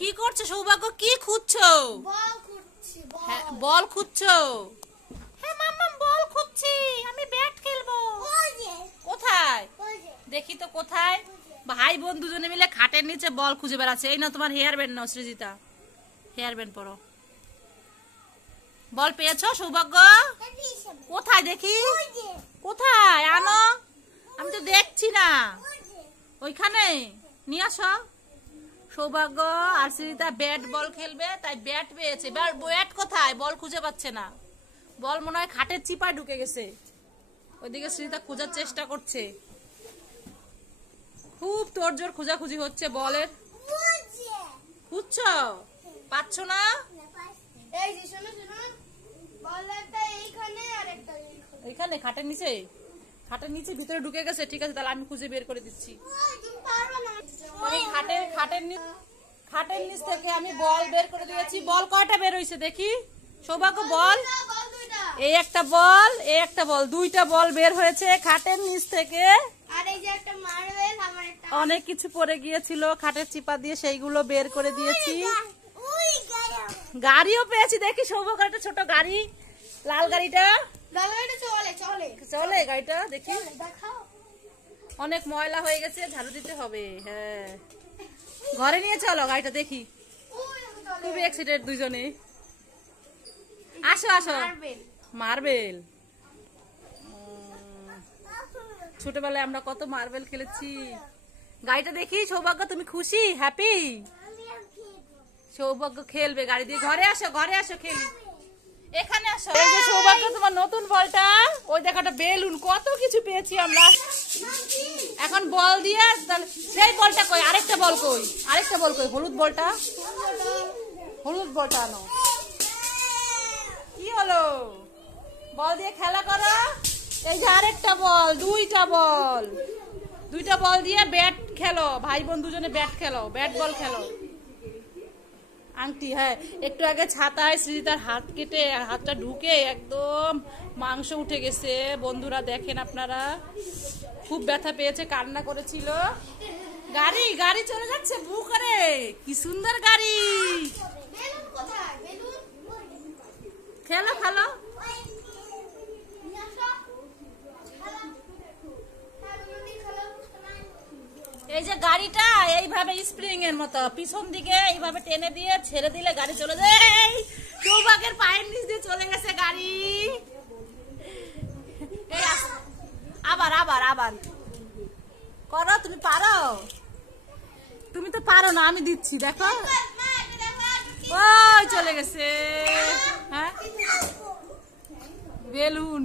কি করছো সৌভাগ্য? কি খুঁজছো? বল খুঁজছো? হ্যাঁ মাম্মাম, বল খুঁজছি। আমি ব্যাট খেলবো। কোথায় দেখি তো, কোথায়? ভাই বোন দুজনে মিলে খাটের নিচে বল খুঁজে বেড়াচ্ছে। এই না তোমার হেয়ার ব্যান্ড নাও সৃজিতা, হেয়ার ব্যান্ড পরো। বল পেয়েছো সৌভাগ্য? কোথায় দেখি, কোথায় আনো? আমি তো দেখছি না। ওইখানে নিয়ে আসো। সৌভাগ্য আর সৃজিতা ব্যাট বল খেলবে, তাই ব্যাট পেয়েছে। ব্যাট কোথায়? বল খুঁজে পাচ্ছে না। বল মনে হয় খাটের চিপায় ঢুকে গেছে। ওইদিকে সৃজিতা খোঁজার চেষ্টা করছে। খুব তোড়জোড় খোঁজাখুঁজি হচ্ছে বলের। খুঁজছো, পাচ্ছ না? এইখানে খাটের নিচে, খাটের নিচে ভিতরে ঢুকে গেছে। ঠিক আছে, তাহলে আমি খুঁজে বের করে দিচ্ছি। খাটের নিচ থেকে আমি বল বের করে দিয়েছি। বল কয়টা বের হয়েছে দেখি সৌভাগ্য? বল এই একটা বল, এই একটা বল, দুইটা বল বের হয়েছে খাটের নিচ থেকে। অনেক কিছু পড়ে গিয়েছিল খাটের চিপা দিয়ে, সেইগুলো বের করে দিয়েছি। গাড়িও পেয়েছি দেখি সৌভাগ্য, একটা ছোট গাড়ি, লাল গাড়িটা। চলে গাড়িটা দেখি। অনেক ময়লা হয়ে গেছে, ঝাড়ু দিতে হবে। হ্যাঁ, ঘরে নিয়ে চলো গাড়িটা দেখি। খুবই এক্সাইটেড দুইজনে। আসো আসো। মার্বেল, ছোটবেলায় আমরা কত মার্বেল খেলেছি। গাড়িটা দেখি সৌভাগ্য, তুমি খুশি, হ্যাপি? সৌভাগ্য খেলবে গাড়ি দিয়ে। ঘরে আসো, ঘরে আসো, খেলি। এখানে আসো। এই যে সৌভাগ্য তোমার নতুন বলটা। ওই দেখাটা বেলুন, কত কিছু পেয়েছি আমরা। এখন বল দিয়ে সেই বলটা কই? আরেকটা বল কই? আরেকটা বল কই? হলুদ বলটা, হলুদ বলটা আনো। কি হলো? বল দিয়ে খেলা করো। এই যে আরেকটা বল, দুইটা বল, দুইটা বল দিয়ে ব্যাট খেলো। ভাই বোন দুজনে ব্যাট খেলো, ব্যাট বল খেলো। আংটি, হ্যাঁ, একটু আগে ছাতায় সৃজিতার হাত কেটে, হাতটা ঢুকে একদম মাংস উঠে গেছে। বন্ধুরা দেখেন আপনারা, খুব ব্যথা পেয়েছে, কান্না করেছিল। গাড়ি, গাড়ি চলে যাচ্ছে বু করে। কি সুন্দর গাড়ি। খেলো খেলো। এই যে গাড়িটা এইভাবে স্প্রিং এর মতো পিছন দিকে এইভাবে টেনে দিয়ে ছেড়ে দিলে গাড়ি চলে যায়। সৌভাগ্যের পায়ের নিচ দিয়ে চলে গেছে গাড়ি। আবার আবার আবার করো। তুমি পারো? তুমি তো পারো না, আমি দিচ্ছি, দেখো। ওই চলে গেছে। হ্যাঁ, বেলুন,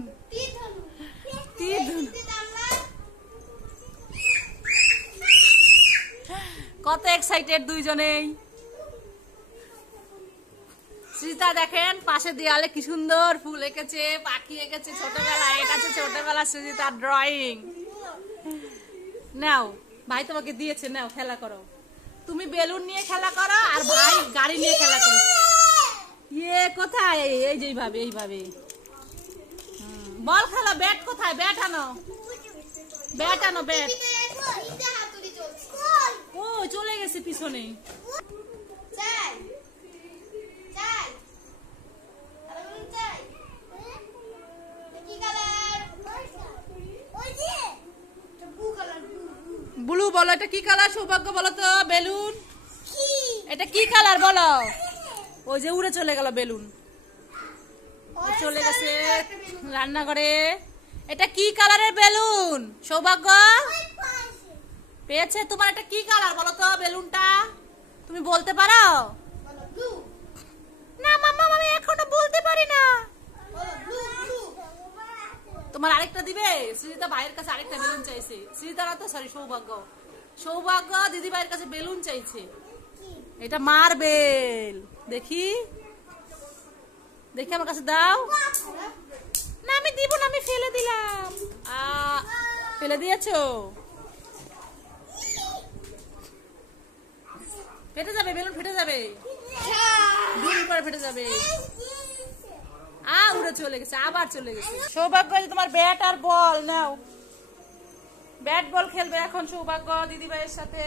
কত এক্সাইটেড দুইজনেই। সৃজিতা দেখেন পাশে দেয়ালে কি সুন্দর ফুল এঁকেছে, পাখি এঁকেছে ছোটবেলায়। এটা হচ্ছে ছোটবেলা সৃজিতার ড্রয়িং। নাও, ভাই তোমাকে দিয়েছে, নাও খেলা করো। তুমি বেলুন নিয়ে খেলা করো আর ভাই গাড়ি নিয়ে খেলা করো। ইয়ে কোথায়? এই যে এইভাবে, এইভাবে বল খেলো। ব্যাট কোথায়? ব্যাট আনো, ব্যাট আনো, ব্যাট। ও চলে গেছে পিছনে। ব্লু বলো। এটা কি কালার সৌভাগ্য? বলো তো। বেলুন, এটা কি কালার বলো? ওই যে উড়ে চলে গেল বেলুন, চলে গেছে রান্নাঘরে। এটা কি কালারের বেলুন সৌভাগ্য? পেয়েছে। তোমার এটা কি কালার বলো তো বেলুনটা? তুমি বলতে পারো? না মাম্মা, আমি এখনো বলতে পারি না। তোমার আরেকটা দিবে? সৃজিতা ভাইয়ের কাছে আরেকটা বেলুন চাইছে। সৃজিতা না তো, সরি, সৌভাগ্য। সৌভাগ্য দিদি ভাইয়ের কাছে বেলুন চাইছে। এটা মার্বেল। দেখি দেখি, আমার কাছে দাও। না আমি দিব না, আমি ফেলে দিলাম। ফেলে দিয়েছো? ফেটে যাবে, বেলুন ফেটে যাবে, দুম করে ফেটে যাবে। উড়ে চলে গেছে, আবার চলে গেছে। সৌভাগ্য, তোমার ব্যাট আর বল নাও। ব্যাট বল খেলবে এখন সৌভাগ্য দিদি ভাইয়ের সাথে।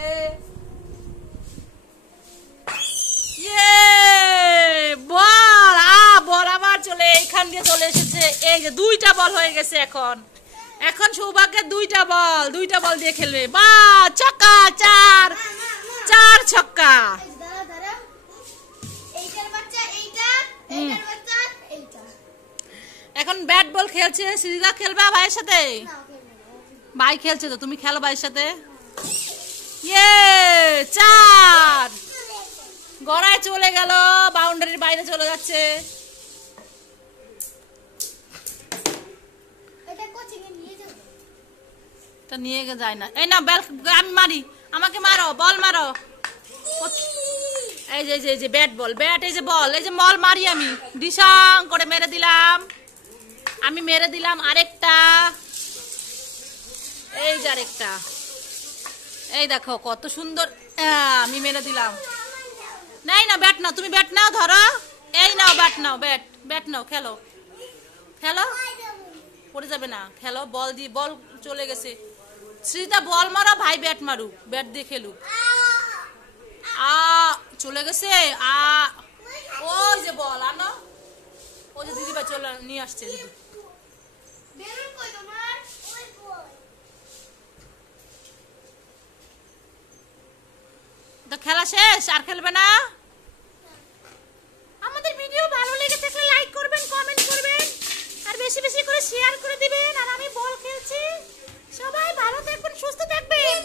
এই যে 2টা বল হয়ে গেছে। এখন সৌভাগ্যের 2টা বল দিয়ে খেলবে। বাহ, ছক্কা, 4 ছক্কা। এখন ব্যাট বল খেলছে। সিরিকা খেলবে ভাইয়ের সাথে? ভাই খেলছে তো, তুমি খেলো ভাইয়ের সাথে। ইয়ে, 4 গড়ায় চলে গেল, বাউন্ডারির বাইরে চলে যাচ্ছে। এটা নিয়ে যায় না। এই না, আমি মারি, আমাকে মারো, বল মারো। এই যে ব্যাট, এই যে বল, এই যে বল মারি আমি, ডিসাং করে মেরে দিলাম। আরেকটা, এই যে আরেকটা। এই দেখো কত সুন্দর, আমি মেরে দিলাম। নাই না, ব্যাট নাও, তুমি ব্যাট নাও, ধরো। এই নাও, ব্যাট নাও, ব্যাট নাও, খেলো। পড়ে যাবে না, খেলো। বল চলে গেছে। শ্রীতা বল মারো, ভাই ব্যাট মারুক, ব্যাট দিয়ে খেলুক। চলে গেছে। ওই যে বল আনো, ওই যে দিদি ভাই চলে নিয়ে আসছে। তো খেলা শেষ, আর খেলবে না। আমাদের ভিডিও ভালো লেগে থাকলে লাইক করবেন, কমেন্ট করবেন, আর বেশি বেশি করে শেয়ার করে দিবেন। আর আমি বল খেলছি, সবাই ভালো থাকবেন, সুস্থ থাকবেন।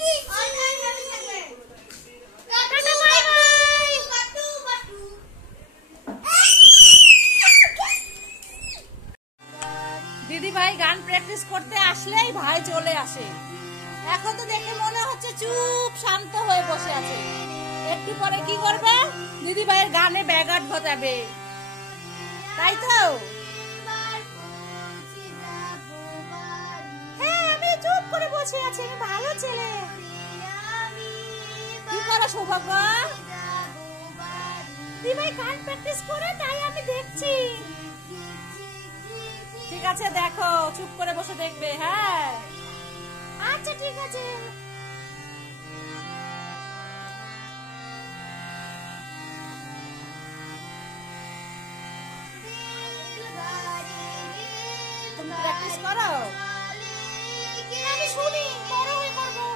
দিদি ভাই গান প্র্যাকটিস করতে আসলেই ভাই চলে আসে। এখন তো দেখে মনে হচ্ছে চুপ শান্ত হয়ে বসে আছে। একটু পরে কি করবে? দিদি ভাইয়ের গানে ব্যাঘাত ঘটাবে, তাই তো? হ্যাঁ, আমি চুপ করে বসে আছি, আমি ভালো ছেলে। কি করো সৌভাগ্য? দিদি ভাই গান প্র্যাকটিস করে, তাই আমি দেখছি। ঠিক আছে, দেখো, চুপ করে বসে দেখবে। হ্যাঁ, আচ্ছা ঠিক আছে। তুমি প্র্যাকটিস করো, আমি শুনি, বড় হয়ে করবো।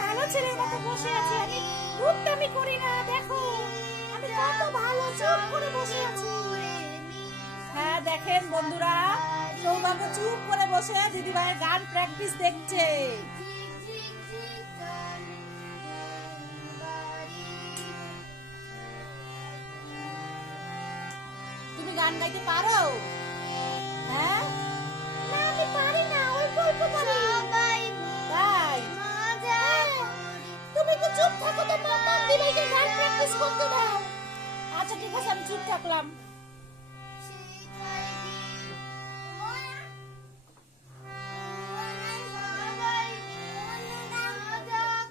ভালো ছেলের মতো বসে আছি, আমি দুষ্টামি করি না। দেখো আমি কত ভালো, চুপ করে বসে আছি। হ্যাঁ, দেখেন বন্ধুরা, সৌভাগ্য চুপ করে বসে দিদি ভাইয়ের গান প্র্যাকটিস দেখছে। তুমি গান গাইতে পারো? হ্যাঁ, না আমি পারি না, অল্প অল্প পারি। তাই? তুমি তো চুপ থাকো তো, মাম্মা দিদিকে গান প্র্যাকটিস করতে দাও। আচ্ছা ঠিক আছে, আমি চুপ থাকলাম।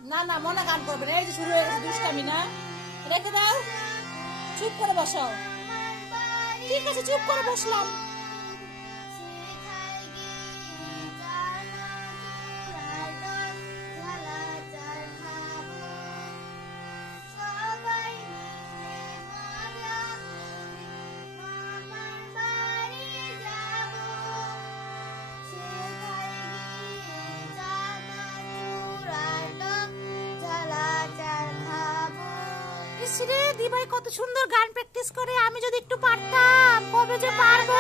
না না, মনে গান করবে না, এই যে শুরু হয়ে গেছে দুষ্টামি। না, রেখে দাও, চুপ করে বসাও। ঠিক আছে, চুপ করে বসলাম। দিদি ভাই কত সুন্দর গান প্র্যাকটিস করে, আমি যদি একটু পারতাম, কবে যে পারবো।